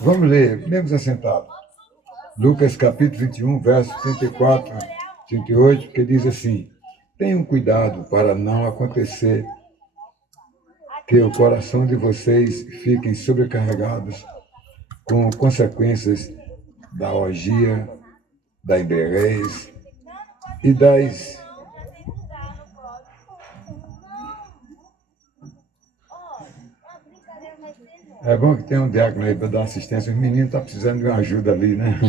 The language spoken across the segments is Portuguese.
Vamos ler, mesmo assentados. Lucas capítulo 21, verso 34, 38, que diz assim: tenham cuidado para não acontecer que o coração de vocês fiquem sobrecarregados com consequências da orgia, da embriaguez e das... É bom que tem um diácono aí para dar assistência. Os meninos estão precisando de uma ajuda ali, né?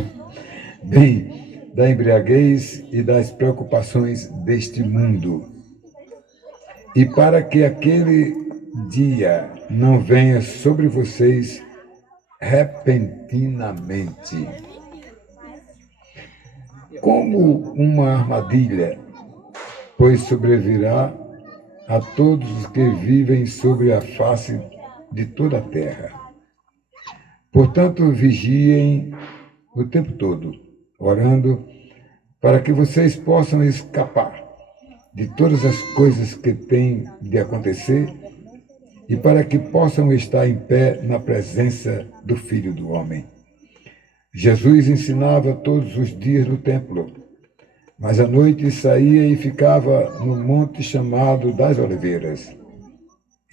Bem, da embriaguez e das preocupações deste mundo. E para que aquele dia não venha sobre vocês repentinamente, como uma armadilha, pois sobrevirá a todos os que vivem sobre a face de toda a terra. Portanto, vigiem o tempo todo, orando, para que vocês possam escapar de todas as coisas que têm de acontecer e para que possam estar em pé na presença do Filho do Homem. Jesus ensinava todos os dias no templo, mas à noite saía e ficava no monte chamado das Oliveiras.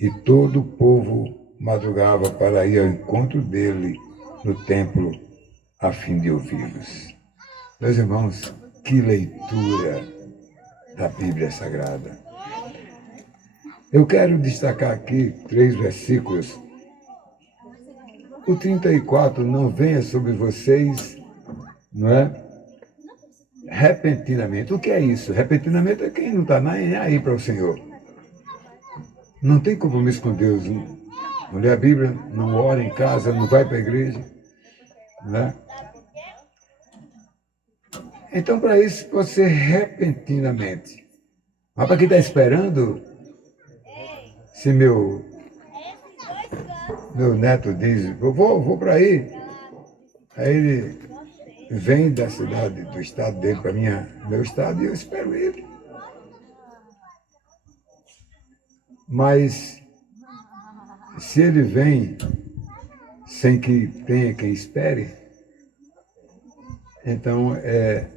E todo o povo madrugava para ir ao encontro dele no templo, a fim de ouvi-los. Meus irmãos, que leitura da Bíblia Sagrada. Eu quero destacar aqui 3 versículos. O 34, não venha sobre vocês, não é? Repentinamente. O que é isso? Repentinamente é quem não está nem aí para o Senhor. Não tem compromisso com Deus. Não lê a Bíblia, não ora em casa, não vai para a igreja. Né? Então, para isso, pode ser repentinamente. Mas para quem está esperando, se meu neto diz, eu vou para aí. Aí ele vem da cidade, do estado dele para meu estado, e eu espero ele. Mas se ele vem sem que tenha quem espere, então é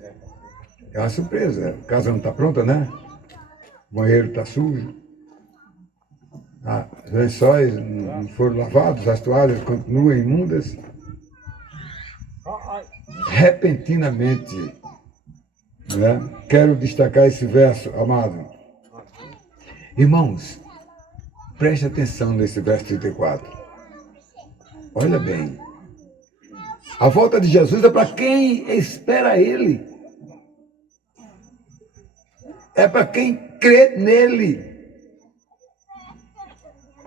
uma surpresa. A casa não está pronta, né? O banheiro está sujo. Os lençóis não foram lavados, as toalhas continuam imundas. Repentinamente, né? Quero destacar esse verso, amado. Irmãos, preste atenção nesse verso 34. Olha bem. A volta de Jesus é para quem espera Ele. É para quem crê nele.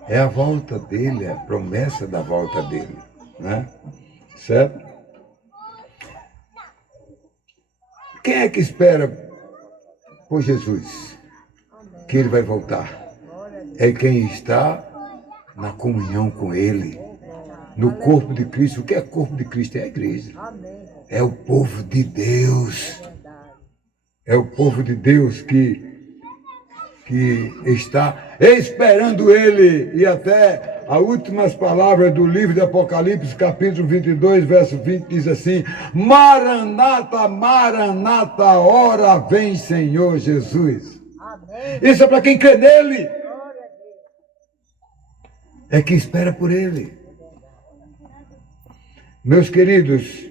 É a volta dele, é a promessa da volta dele. Né? Certo? Quem é que espera por Jesus? Que ele vai voltar. É quem está na comunhão com ele. No corpo de Cristo. O que é corpo de Cristo? É a igreja. É o povo de Deus. É o povo de Deus que está esperando ele. E até as últimas palavras do livro de Apocalipse, capítulo 22, verso 20, diz assim: Maranata, Maranata, ora vem Senhor Jesus. Amém. Isso é para quem crê nele. É quem espera por ele. Meus queridos,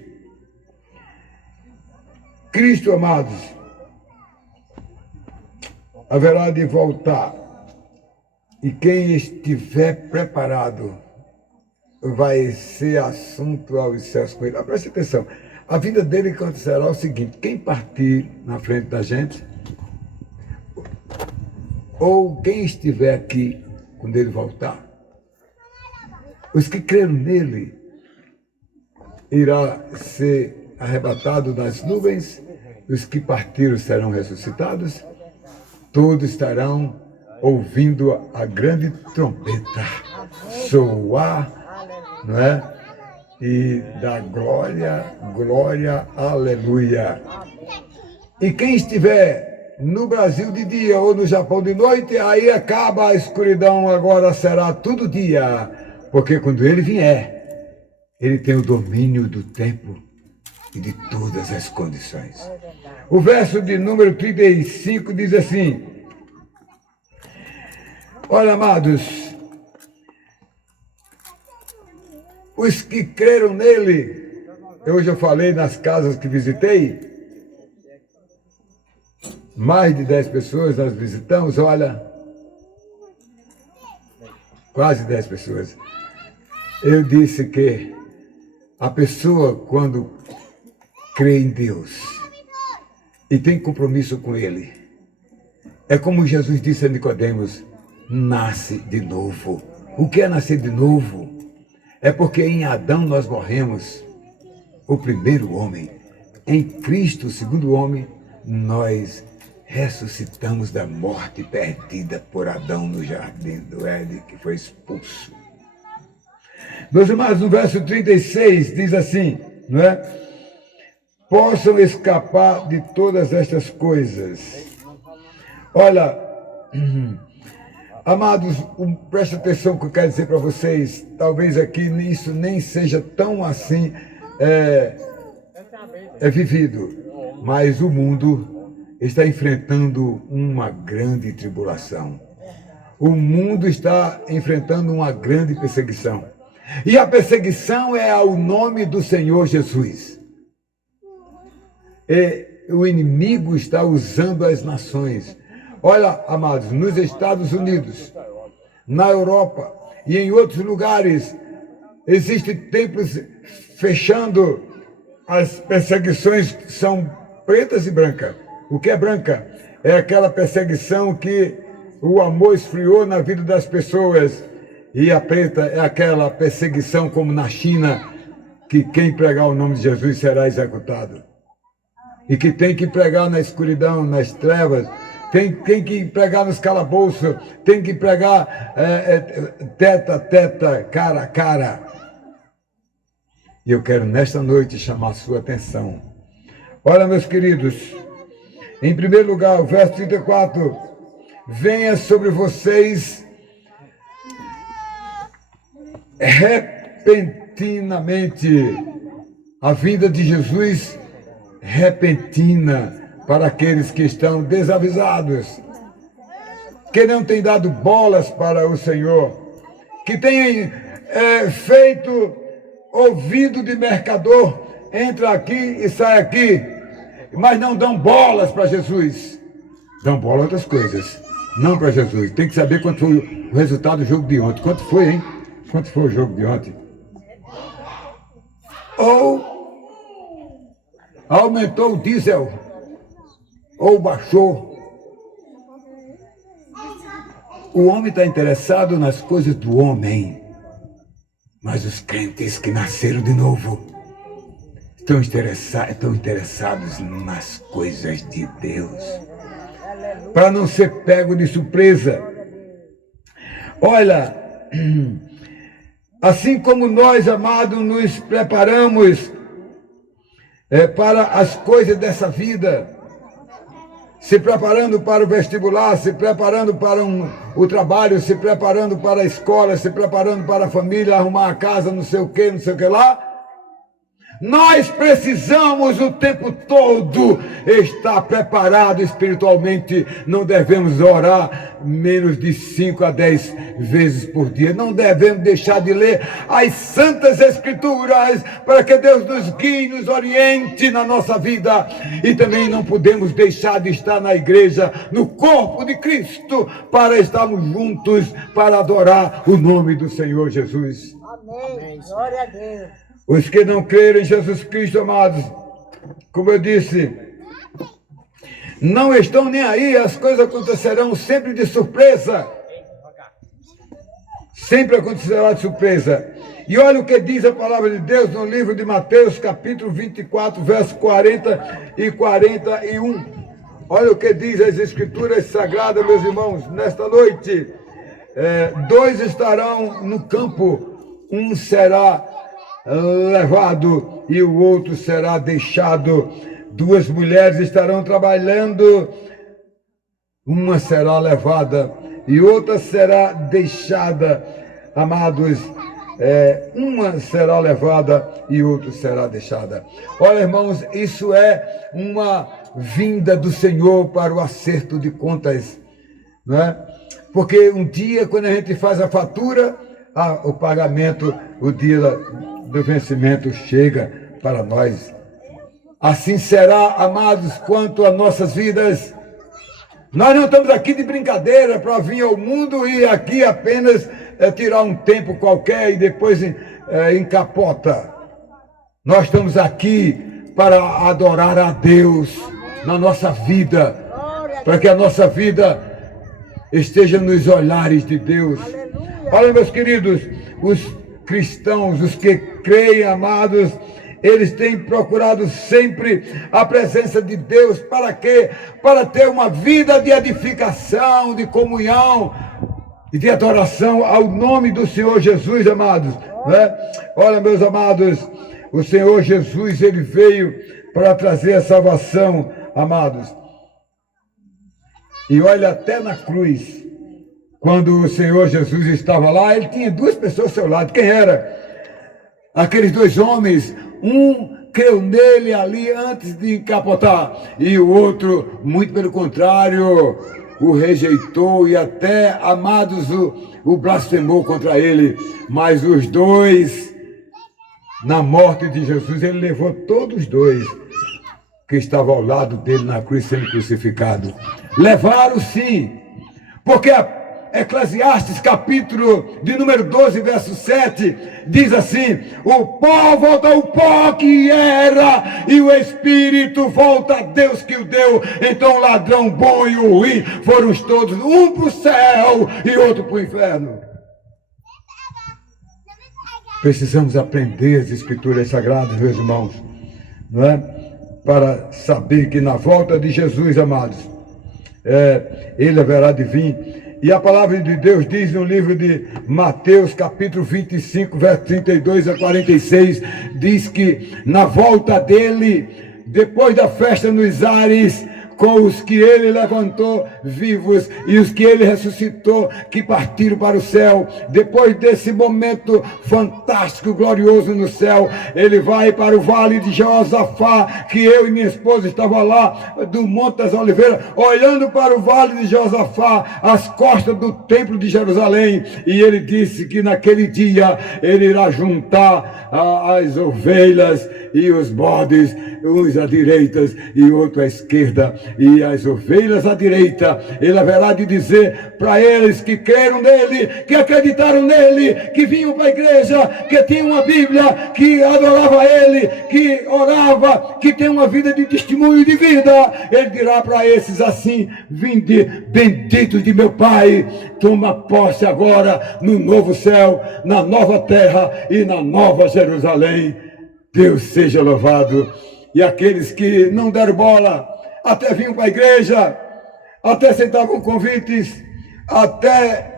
Cristo, amados, haverá de voltar. E quem estiver preparado vai ser assunto aos céus com ele. Preste atenção. A vida dele acontecerá o seguinte: quem partir na frente da gente, ou quem estiver aqui quando ele voltar, os que creram nele irá ser arrebatado nas nuvens, os que partiram serão ressuscitados, todos estarão ouvindo a grande trombeta soar, não é? E da glória, glória, aleluia. E quem estiver no Brasil de dia ou no Japão de noite, aí acaba a escuridão, agora será todo dia, porque quando ele vier, Ele tem o domínio do tempo e de todas as condições. O verso de número 35 diz assim: olha, amados, os que creram nele, hoje eu falei nas casas que visitei, mais de 10 pessoas nós visitamos, olha, quase 10 pessoas. Eu disse que a pessoa, quando crê em Deus e tem compromisso com Ele, é como Jesus disse a Nicodemos, nasce de novo. O que é nascer de novo? É porque em Adão nós morremos, o primeiro homem. Em Cristo, o segundo homem, nós ressuscitamos da morte perdida por Adão no jardim do Éden, que foi expulso. Meus irmãos, no verso 36 diz assim, não é? Possam escapar de todas estas coisas. Olha, amados, presta atenção no que eu quero dizer para vocês. Talvez aqui isso nem seja tão assim vivido, mas o mundo está enfrentando uma grande tribulação. O mundo está enfrentando uma grande perseguição. E a perseguição é ao nome do Senhor Jesus. E o inimigo está usando as nações. Olha, amados, nos Estados Unidos, na Europa e em outros lugares, existem templos fechando. As perseguições são pretas e brancas. O que é branca? É aquela perseguição que o amor esfriou na vida das pessoas. E a preta é aquela perseguição como na China, que quem pregar o nome de Jesus será executado. E que tem que pregar na escuridão, nas trevas, tem que pregar nos calabouços, tem que pregar teta a teta, cara a cara. E eu quero nesta noite chamar a sua atenção. Olha, meus queridos, em primeiro lugar, o verso 34, venha sobre vocês repentinamente a vinda de Jesus, repentina para aqueles que estão desavisados, que não têm dado bolas para o Senhor, que têm feito ouvido de mercador, entra aqui e sai aqui, mas não dão bolas para Jesus. Dão bola a outras coisas, não para Jesus. Tem que saber quanto foi o resultado do jogo de ontem. Quanto foi, hein? Quanto foi o jogo de ontem? Ou aumentou o diesel, ou baixou. O homem está interessado nas coisas do homem, mas os crentes que nasceram de novo estão interessados nas coisas de Deus, para não ser pego de surpresa. Olha, assim como nós, amados, nos preparamos para as coisas dessa vida, se preparando para o vestibular, se preparando para o trabalho, se preparando para a escola, se preparando para a família, arrumar a casa, não sei o que lá. Nós precisamos o tempo todo estar preparado espiritualmente. Não devemos orar menos de 5 a 10 vezes por dia. Não devemos deixar de ler as Santas Escrituras para que Deus nos guie, nos oriente na nossa vida. E também não podemos deixar de estar na igreja, no corpo de Cristo, para estarmos juntos para adorar o nome do Senhor Jesus. Amém. Glória a Deus. Os que não creram em Jesus Cristo, amados, como eu disse, não estão nem aí, as coisas acontecerão sempre de surpresa. Sempre acontecerá de surpresa. E olha o que diz a palavra de Deus no livro de Mateus, capítulo 24, verso 40 e 41. Olha o que diz as Escrituras Sagradas, meus irmãos, nesta noite. 2 estarão no campo, um será levado e o outro será deixado. 2 mulheres estarão trabalhando, uma será levada e outra será deixada. Amados, uma será levada e outra será deixada. Olha, irmãos, isso é uma vinda do Senhor para o acerto de contas, não é? Porque um dia, quando a gente faz a fatura, o pagamento, o dia do vencimento chega para nós. Assim será, amados, quanto às nossas vidas. Nós não estamos aqui de brincadeira para vir ao mundo e aqui apenas tirar um tempo qualquer e depois encapota. Nós estamos aqui para adorar a Deus na nossa vida, para que a nossa vida esteja nos olhares de Deus. Olha, meus queridos, os cristãos, os que creem, amados, eles têm procurado sempre a presença de Deus. Para quê? Para ter uma vida de edificação, de comunhão e de adoração ao nome do Senhor Jesus, amados. Né? Olha, meus amados, o Senhor Jesus, ele veio para trazer a salvação, amados. E olha, até na cruz, quando o Senhor Jesus estava lá, ele tinha duas pessoas ao seu lado. Quem era? Aqueles dois homens. Um creu nele ali antes de encapotar, e o outro, muito pelo contrário, o rejeitou e até, amados, o blasfemou contra ele. Mas os dois, na morte de Jesus, ele levou todos os dois que estavam ao lado dele na cruz sendo crucificado. Levaram sim, porque Eclesiastes, capítulo de número 12, verso 7, diz assim: o pó volta ao pó que era, e o Espírito volta a Deus que o deu. Então o ladrão bom e o ruim foram todos, um para o céu e outro para o inferno. Precisamos aprender as Escrituras Sagradas, meus irmãos, não é? Para saber que na volta de Jesus, amados, ele haverá de vir. E a palavra de Deus diz no livro de Mateus, capítulo 25, verso 32 a 46, diz que na volta dele, depois da festa nos ares, com os que ele levantou vivos e os que ele ressuscitou, que partiram para o céu, depois desse momento fantástico, glorioso no céu, ele vai para o vale de Josafá, que eu e minha esposa estava lá, do Monte das Oliveiras, olhando para o vale de Josafá, as costas do templo de Jerusalém, e ele disse que naquele dia ele irá juntar as ovelhas e os bodes, uns à direita e outro à esquerda, e as ovelhas à direita. Ele haverá de dizer para eles que creram nele, que acreditaram nele, que vinham para a igreja, que tinham uma Bíblia, que adorava ele, que orava, que tem uma vida de testemunho de vida. Ele dirá para esses assim: vinde, benditos de meu Pai, toma posse agora no novo céu, na nova terra e na nova Jerusalém. Deus seja louvado. E aqueles que não deram bola, até vinham para a igreja, até aceitavam convites, até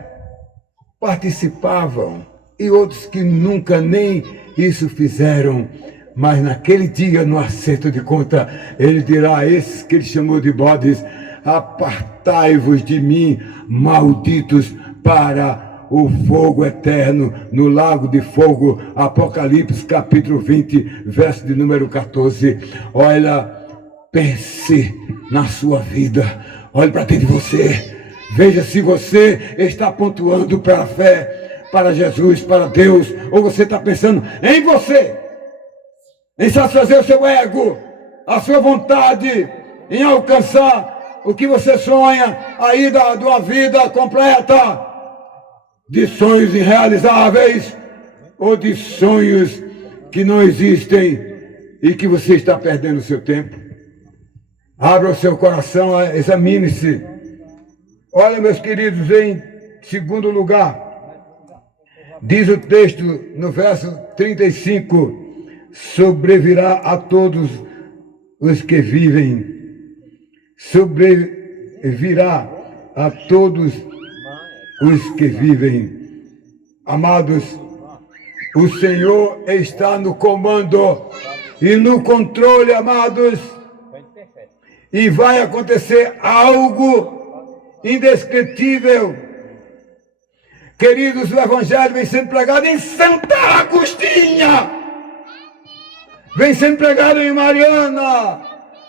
participavam, e outros que nunca nem isso fizeram, mas naquele dia, no acerto de conta, ele dirá a esses que ele chamou de bodes: apartai-vos de mim, malditos, para o fogo eterno, no lago de fogo. Apocalipse capítulo 20, verso de número 14. Olha, pense na sua vida, olhe para dentro de você, veja se você está pontuando para a fé, para Jesus, para Deus, ou você está pensando em você, em satisfazer o seu ego, a sua vontade, em alcançar o que você sonha, aí de uma vida completa, de sonhos irrealizáveis, ou de sonhos que não existem e que você está perdendo o seu tempo. Abra o seu coração, examine-se. Olha, meus queridos, em segundo lugar, diz o texto no verso 35, sobrevirá a todos os que vivem, sobrevirá a todos os que vivem. Amados, o Senhor está no comando e no controle, amados, e vai acontecer algo indescritível, Queridos, o Evangelho vem sendo pregado em Santa Agostinha, vem sendo pregado em Mariana,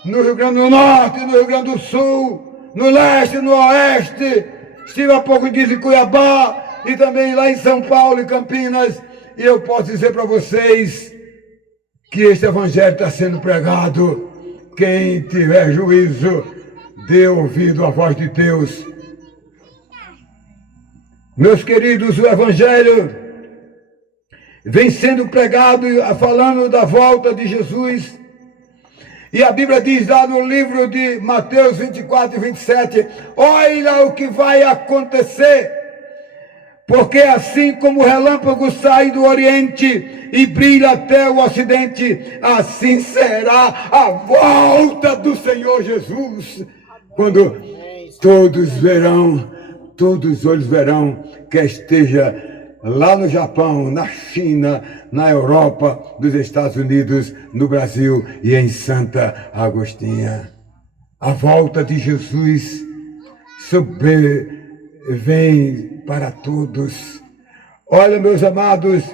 no Rio Grande do Norte, no Rio Grande do Sul, no leste, no oeste. Estive há pouco dias em Cuiabá e também lá em São Paulo e Campinas. E eu posso dizer para vocês que este Evangelho está sendo pregado. Quem tiver juízo, dê ouvido à voz de Deus. Meus queridos, o Evangelho vem sendo pregado falando da volta de Jesus. E a Bíblia diz lá no livro de Mateus 24 e 27, olha o que vai acontecer, porque assim como o relâmpago sai do Oriente e brilha até o Ocidente, assim será a volta do Senhor Jesus, quando todos verão, todos os olhos verão, quer esteja lá no Japão, na China, na Europa, nos Estados Unidos, no Brasil e em Santa Agostinha. A volta de Jesus vem para todos. Olha, meus amados,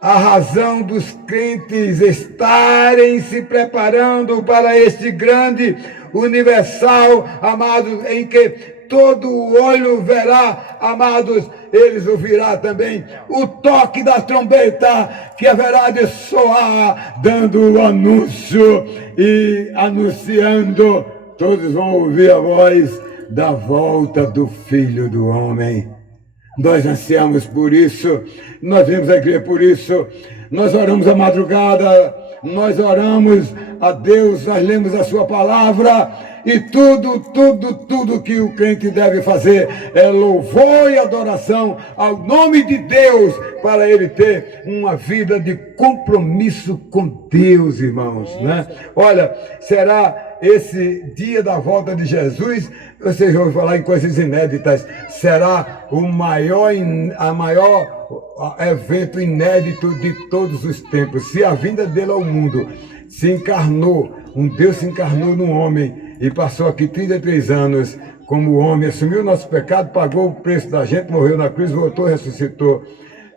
a razão dos crentes estarem se preparando para este grande universal, amados, em que todo olho verá, amados, eles ouvirá também o toque da trombeta que haverá de soar, dando o anúncio e anunciando. Todos vão ouvir a voz da volta do Filho do Homem. Nós ansiamos por isso, nós vimos a igreja por isso, nós oramos a madrugada, nós oramos a Deus, nós lemos a sua palavra. E tudo que o crente deve fazer é louvor e adoração ao nome de Deus, para ele ter uma vida de compromisso com Deus, irmãos, né? Olha, será esse dia da volta de Jesus, vocês vão falar em coisas inéditas, será o maior evento inédito de todos os tempos. Se a vinda dele ao mundo se encarnou, um Deus se encarnou num homem, e passou aqui 33 anos como homem, assumiu o nosso pecado, pagou o preço da gente, morreu na cruz, voltou, ressuscitou.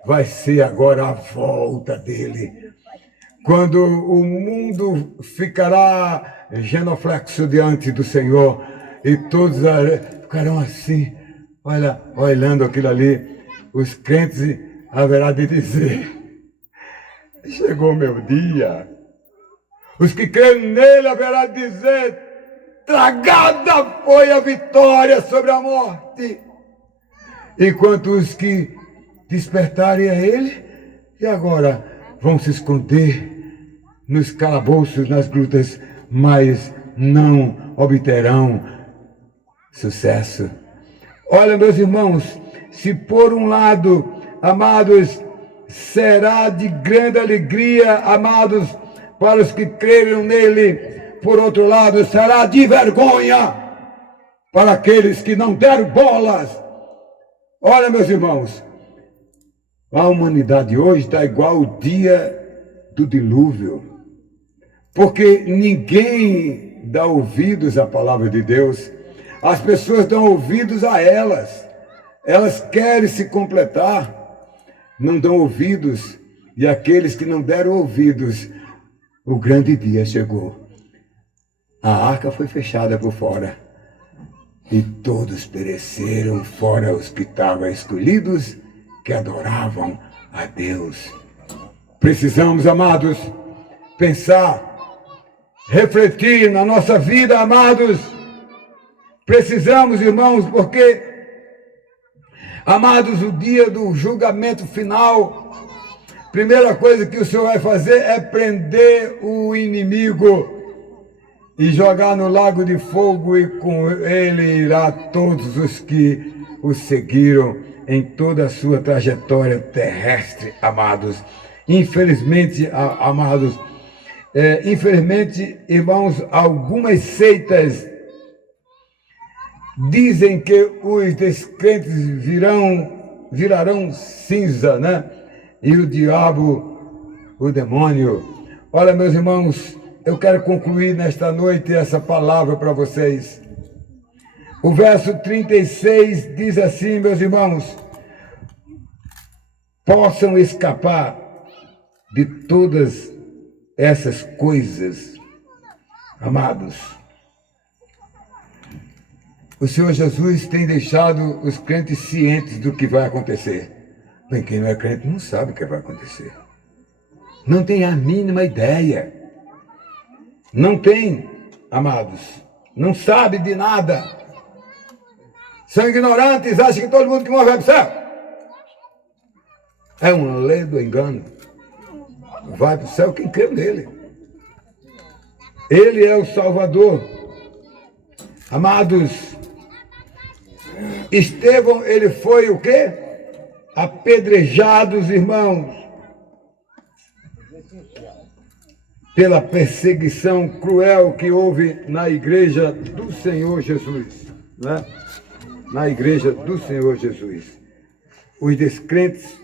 Vai ser agora a volta dele. Quando o mundo ficará genuflexo diante do Senhor, e todos ficarão assim, olhando aquilo ali, os crentes haverá de dizer, chegou o meu dia. Os que creem nele haverá de dizer, tragada foi a vitória sobre a morte. Enquanto os que despertarem a ele, e agora vão se esconder nos calabouços, nas grutas, mas não obterão sucesso. Olha, meus irmãos, se por um lado, amados, será de grande alegria, amados, para os que creram nele, por outro lado, será de vergonha para aqueles que não deram bolas. Olha, meus irmãos, a humanidade hoje está igual ao dia do dilúvio, porque ninguém dá ouvidos à palavra de Deus. As pessoas dão ouvidos a elas querem se completar, não dão ouvidos, e aqueles que não deram ouvidos, o grande dia chegou. A arca foi fechada por fora e todos pereceram, fora os que estavam escolhidos, que adoravam a Deus. Precisamos, amados, pensar, refletir na nossa vida, amados. Precisamos, irmãos, porque, amados, o dia do julgamento final, primeira coisa que o Senhor vai fazer é prender o inimigo e jogar no lago de fogo, e com ele irá todos os que o seguiram em toda a sua trajetória terrestre, amados. Infelizmente, amados, infelizmente, irmãos, algumas seitas dizem que os descrentes virarão cinza, né? E o diabo, o demônio. Olha, meus irmãos, eu quero concluir nesta noite essa palavra para vocês. O verso 36 diz assim, meus irmãos, possam escapar de todas essas coisas. Amados, o Senhor Jesus tem deixado os crentes cientes do que vai acontecer. Bem, quem não é crente não sabe o que vai acontecer. Não tem a mínima ideia. Não tem, amados. Não sabe de nada. São ignorantes, acham que todo mundo que morre vai para o céu. É um ledo engano. Vai para o céu quem crê nele. Ele é o Salvador. Amados, Estevão, ele foi o quê? Apedrejado, irmãos, pela perseguição cruel que houve na igreja do Senhor Jesus, né? Na igreja do Senhor Jesus. Os descrentes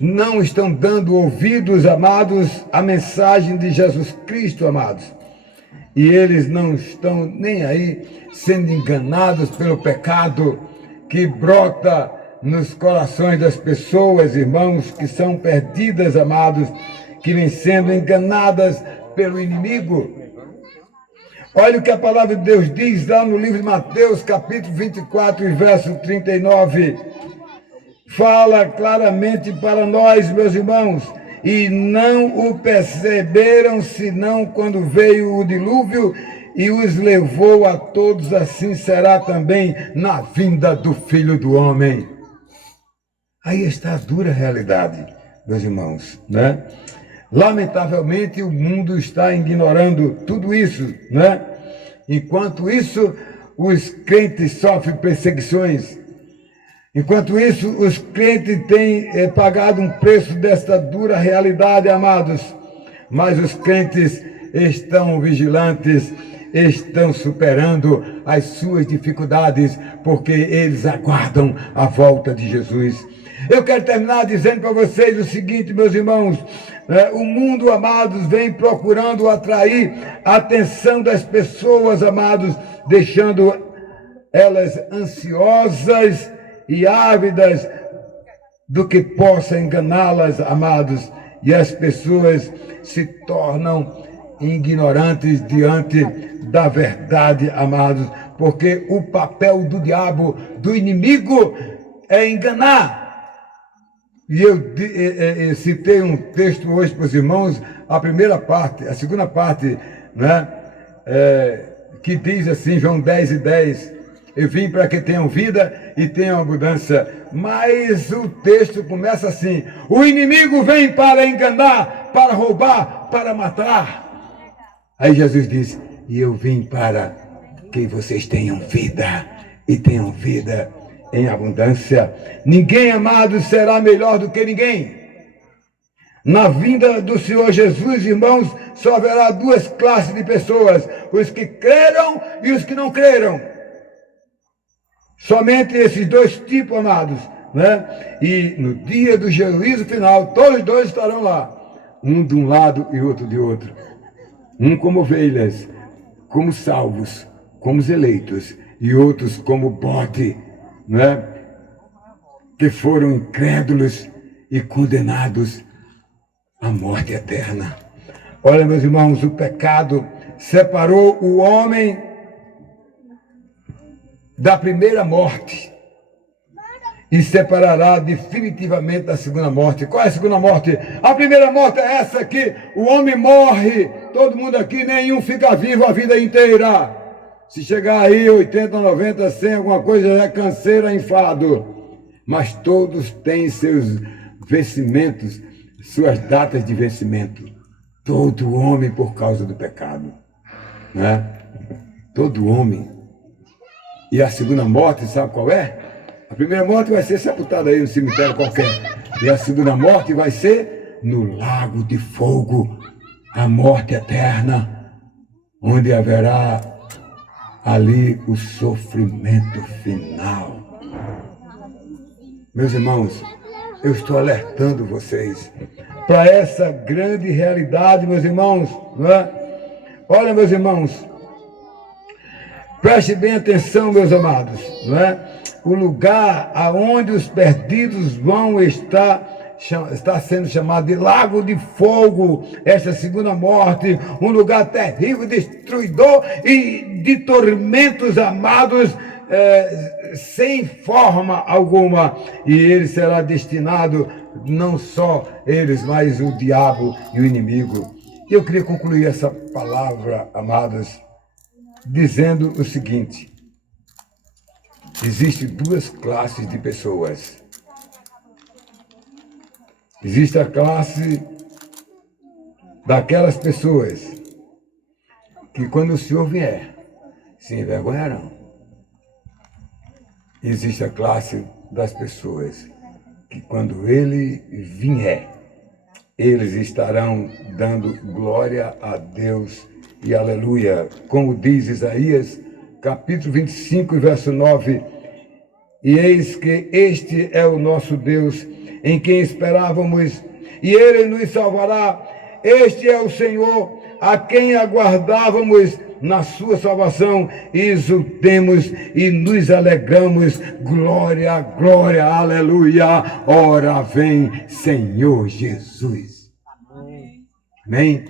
não estão dando ouvidos, amados, à mensagem de Jesus Cristo, amados. E eles não estão nem aí sendo enganados pelo pecado que brota nos corações das pessoas, irmãos, que são perdidas, amados, que vêm sendo enganadas pelo inimigo. Olha o que a palavra de Deus diz lá no livro de Mateus, capítulo 24, e verso 39. Fala claramente para nós, meus irmãos, e não o perceberam, senão quando veio o dilúvio e os levou a todos, assim será também na vinda do Filho do Homem. Aí está a dura realidade, meus irmãos, né? Lamentavelmente, o mundo está ignorando tudo isso, né? Enquanto isso, os crentes sofrem perseguições. Enquanto isso, os crentes têm pagado um preço desta dura realidade, amados. Mas os crentes estão vigilantes, estão superando as suas dificuldades, porque eles aguardam a volta de Jesus. Eu quero terminar dizendo para vocês o seguinte, meus irmãos. O mundo, amados, vem procurando atrair a atenção das pessoas, amados, deixando elas ansiosas e ávidas do que possa enganá-las, amados, e as pessoas se tornam ignorantes diante da verdade, amados, porque o papel do diabo, do inimigo, é enganar. E eu citei um texto hoje para os irmãos, a primeira parte, a segunda parte, né, que diz assim, João 10:10, eu vim para que tenham vida e tenham abundância. Mas o texto começa assim, o inimigo vem para enganar, para roubar, para matar. Aí Jesus diz, e eu vim para que vocês tenham vida e tenham vida em abundância. Ninguém, amado, será melhor do que ninguém. Na vinda do Senhor Jesus, irmãos, só haverá duas classes de pessoas, os que creram e os que não creram. Somente esses dois tipos, amados, né? E no dia do juízo final, todos dois estarão lá, um de um lado e outro de outro. Um como ovelhas, como salvos, como os eleitos, e outros como bode, né? Que foram incrédulos e condenados à morte eterna. Olha, meus irmãos, o pecado separou o homem da primeira morte e separará definitivamente da segunda morte. Qual é a segunda morte? A primeira morte é essa que o homem morre, todo mundo aqui, nenhum fica vivo a vida inteira. Se chegar aí 80, 90, 100, alguma coisa, é canseira, enfado. Mas todos têm seus vencimentos, suas datas de vencimento. Todo homem por causa do pecado, né? Todo homem. E a segunda morte, sabe qual é? A primeira morte vai ser sepultada aí no cemitério qualquer. E a segunda morte vai ser no lago de fogo, a morte eterna, onde haverá ali o sofrimento final. Meus irmãos, eu estou alertando vocês para essa grande realidade, meus irmãos, não é? Olha, meus irmãos, preste bem atenção, meus amados, não é? o lugar aonde os perdidos vão estar, está sendo chamado de lago de fogo, esta segunda morte, um lugar terrível, destruidor e de tormentos amados, sem forma alguma, e ele será destinado, não só eles, mas o diabo e o inimigo. E eu queria concluir essa palavra, amados, dizendo o seguinte: existem duas classes de pessoas. Existe a classe daquelas pessoas que, quando o Senhor vier, se envergonharão. Existe a classe das pessoas que, quando Ele vier, eles estarão dando glória a Deus e aleluia. Como diz Isaías, capítulo 25, verso 9: e eis que este é o nosso Deus, em quem esperávamos, e Ele nos salvará. Este é o Senhor, a quem aguardávamos na sua salvação, e exultemos e nos alegramos. Glória, glória, aleluia. Ora vem, Senhor Jesus. Amém.